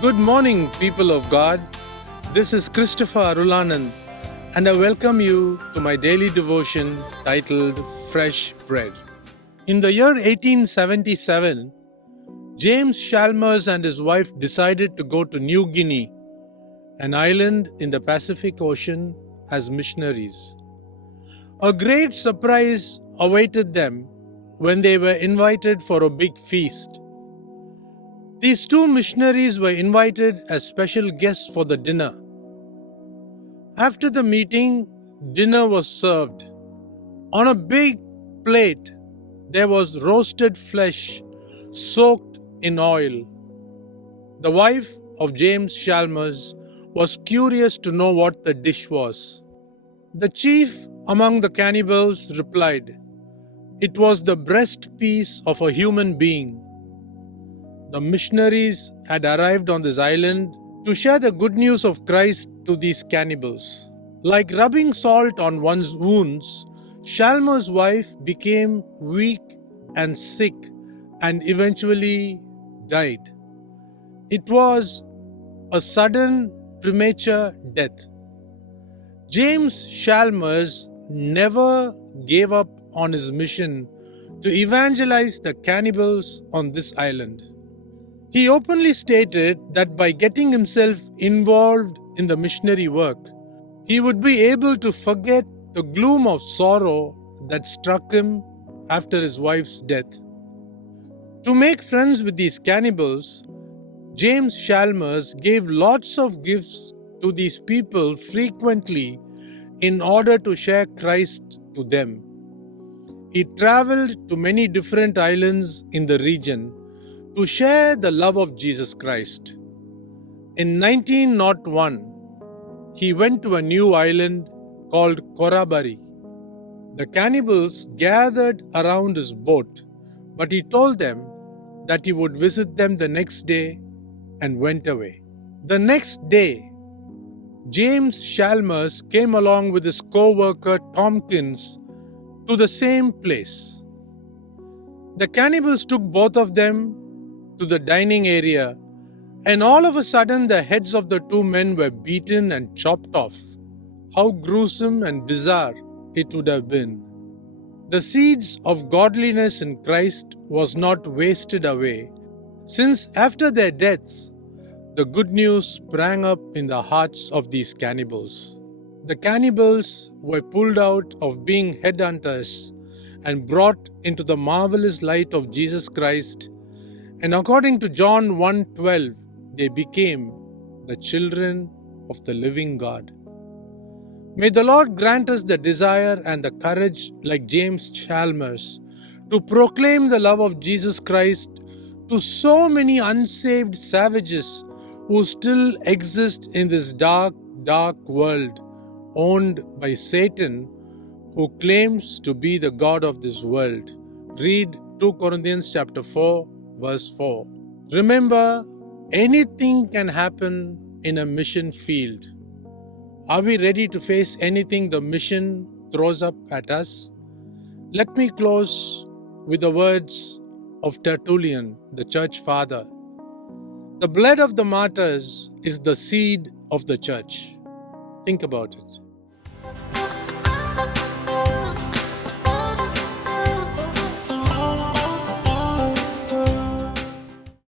Good morning, people of God. This is Christopher Arulanand, and I welcome you to my daily devotion titled Fresh Bread. In the year 1877, James Chalmers and his wife decided to go to New Guinea, an island in the Pacific Ocean, as missionaries. A great surprise awaited them when they were invited for a big feast. These two missionaries were invited as special guests for the dinner. After the meeting, dinner was served. On a big plate, there was roasted flesh soaked in oil. The wife of James Chalmers was curious to know what the dish was. The chief among the cannibals replied, "It was the breast piece of a human being." The missionaries had arrived on this island to share the good news of Christ to these cannibals. Like rubbing salt on one's wounds, Chalmers' wife became weak and sick and eventually died. It was a sudden, premature death. James Chalmers never gave up on his mission to evangelize the cannibals on this island. He openly stated that by getting himself involved in the missionary work, he would be able to forget the gloom of sorrow that struck him after his wife's death. To make friends with these cannibals, James Chalmers gave lots of gifts to these people frequently in order to share Christ to them. He traveled to many different islands in the region to share the love of Jesus Christ. In 1901, he went to a new island called Korabari. The cannibals gathered around his boat, but he told them that he would visit them the next day and went away. The next day, James Chalmers came along with his co-worker Tompkins to the same place. The cannibals took both of them to the dining area, and all of a sudden the heads of the two men were beaten and chopped off. How gruesome and bizarre it would have been. The seeds of godliness in Christ was not wasted away, since after their deaths, the good news sprang up in the hearts of these cannibals. The cannibals were pulled out of being headhunters and brought into the marvelous light of Jesus Christ, and according to John 1:12, they became the children of the living God. May the Lord grant us the desire and the courage, like James Chalmers, to proclaim the love of Jesus Christ to so many unsaved savages who still exist in this dark, dark world, owned by Satan, who claims to be the God of this world. Read 2 Corinthians chapter 4, verse 4. Remember, anything can happen in a mission field. Are we ready to face anything the mission throws up at us? Let me close with the words of Tertullian, the church father. The blood of the martyrs is the seed of the church. Think about it.